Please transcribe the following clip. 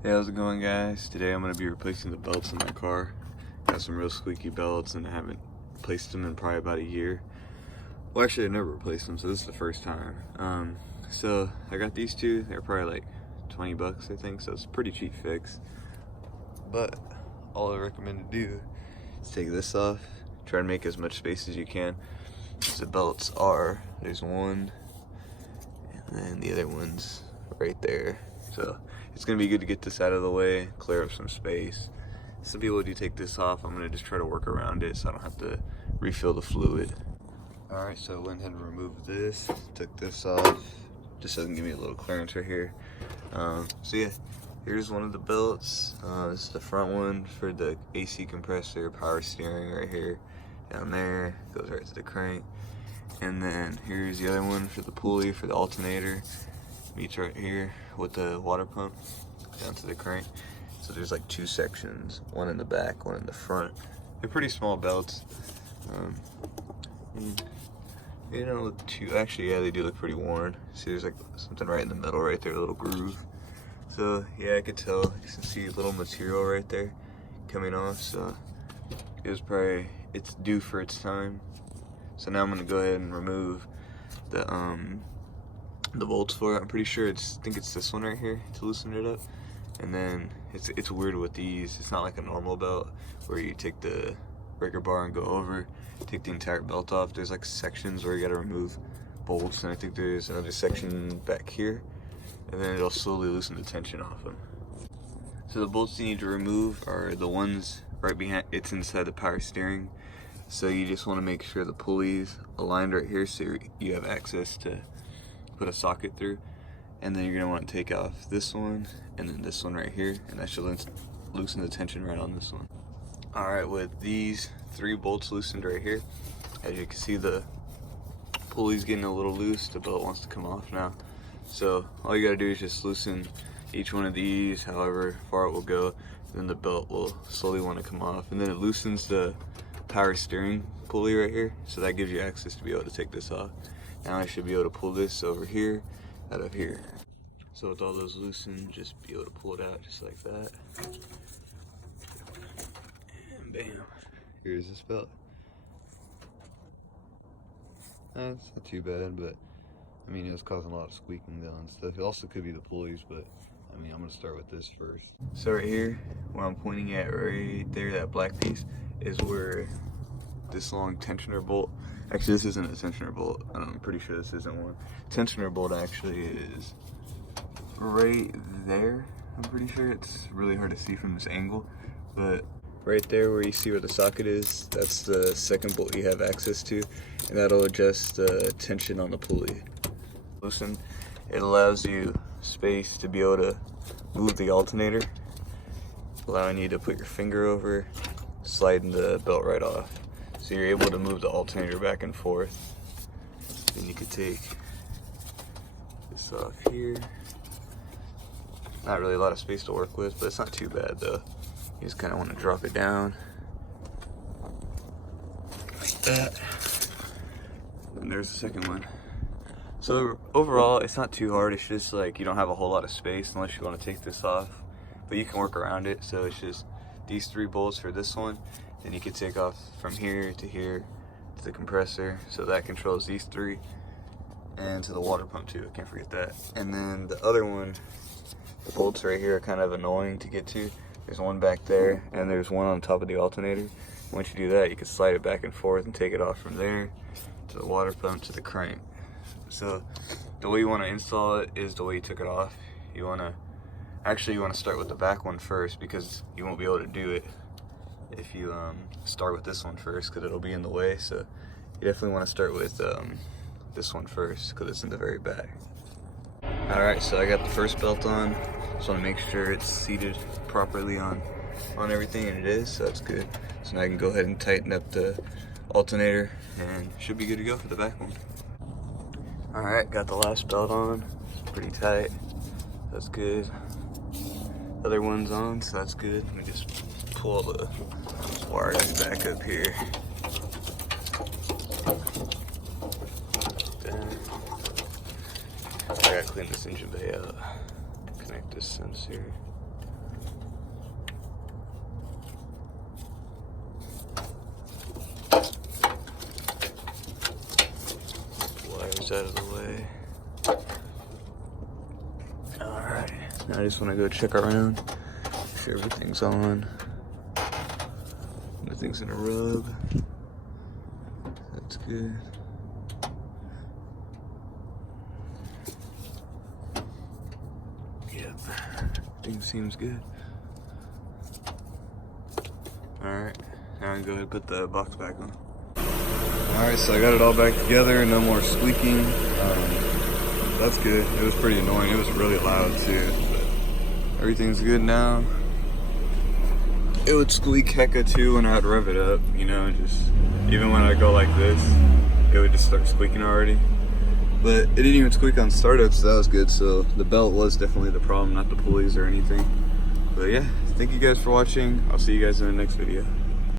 Hey, how's it going, guys? Today I'm going to be replacing the belts in my car. Got some real squeaky belts and I haven't replaced them in probably about a year. Well, actually I never replaced them, so this is the first time. So I got these two. They're probably like 20 bucks, I think, so it's a pretty cheap fix. But all I recommend to do is take this off, try to make as much space as you can. The belts are, there's one, and then the other one's right there. So it's gonna be good to get this out of the way, clear up some space. Some people do take this off. I'm gonna just try to work around it so I don't have to refill the fluid. All right, so I went ahead and removed this, took this off, just so it can give me a little clearance right here. So yeah, here's one of the belts. This is the front one for the AC compressor, power steering right here. Down there, goes right to the crank. And then here's the other one for the pulley for the alternator. Meets right here with the water pump down to the crank. So there's like two sections, one in the back, one in the front. They're pretty small belts. They don't look too, actually yeah, they do look pretty worn. See, there's like something right in the middle right there, a little groove. So yeah, I could tell, you can see a little material right there coming off. So it's due for its time. So now I'm gonna go ahead and remove the bolts for it. I'm pretty sure I think it's this one right here to loosen it up. And then it's weird with these. It's not like a normal belt where you take the breaker bar and go over, take the entire belt off. There's like sections where you gotta remove bolts, and I think there's another section back here, and then it'll slowly loosen the tension off them. So the bolts you need to remove are the ones right behind, it's inside the power steering. So you just want to make sure the pulley's aligned right here so you have access to put a socket through. And then you're going to want to take off this one and then this one right here, and that should loosen the tension right on this one. Alright, with these three bolts loosened right here, as you can see the pulley's getting a little loose, the belt wants to come off now. So all you got to do is just loosen each one of these however far it will go, then the belt will slowly want to come off, and then it loosens the power steering pulley right here, so that gives you access to be able to take this off. Now I should be able to pull this over here out of here. So with all those loosened, just be able to pull it out just like that, and bam, here's this belt. It's not too bad, but I mean, it was causing a lot of squeaking though and stuff. It also could be the pulleys, but I mean, I'm gonna start with this first. So right here, where I'm pointing at right there, that black piece, is where this long tensioner bolt, actually this isn't a tensioner bolt, I'm pretty sure this isn't one. Tensioner bolt actually is right there. I'm pretty sure, it's really hard to see from this angle, but right there where you see where the socket is, that's the second bolt you have access to, and that'll adjust the tension on the pulley. Loosen, it allows you space to be able to move the alternator, allowing you to put your finger over, sliding the belt right off. So you're able to move the alternator back and forth. Then you could take this off here. Not really a lot of space to work with, but it's not too bad though. You just kind of want to drop it down like that. And there's the second one. So overall, it's not too hard. It's just like you don't have a whole lot of space unless you want to take this off, but you can work around it. So it's just these three bolts for this one. Then you can take off from here to the compressor, so that controls these three, and to the water pump too, I can't forget that. And then the other one, the bolts right here are kind of annoying to get to. There's one back there, and there's one on top of the alternator. Once you do that, you can slide it back and forth and take it off from there to the water pump to the crank. So the way you want to install it is the way you took it off. You want to start with the back one first, because you won't be able to do it if you start with this one first, because it'll be in the way. So you definitely want to start with this one first, because it's in the very back. Alright, so I got the first belt on. Just want to make sure it's seated properly on everything, and it is, so that's good. So now I can go ahead and tighten up the alternator, and should be good to go for the back one. Alright, got the last belt on. It's pretty tight. That's good. Other one's on, so that's good. Let me just pull the wires back up here. I gotta clean this engine bay out. Connect this sensor. screws out of the way. Alright, now I just want to go check around, make sure everything's on. Nothing's gonna rub. That's good. Yep, everything seems good. Alright, now I can go ahead and put the box back on. Alright, so I got it all back together, no more squeaking. That's good. It was pretty annoying. It was really loud too, but everything's good now. It would squeak hecka too when I'd rev it up, you know, just even when I go like this, it would just start squeaking already. But it didn't even squeak on startup, so that was good. So the belt was definitely the problem, not the pulleys or anything. But yeah, thank you guys for watching. I'll see you guys in the next video.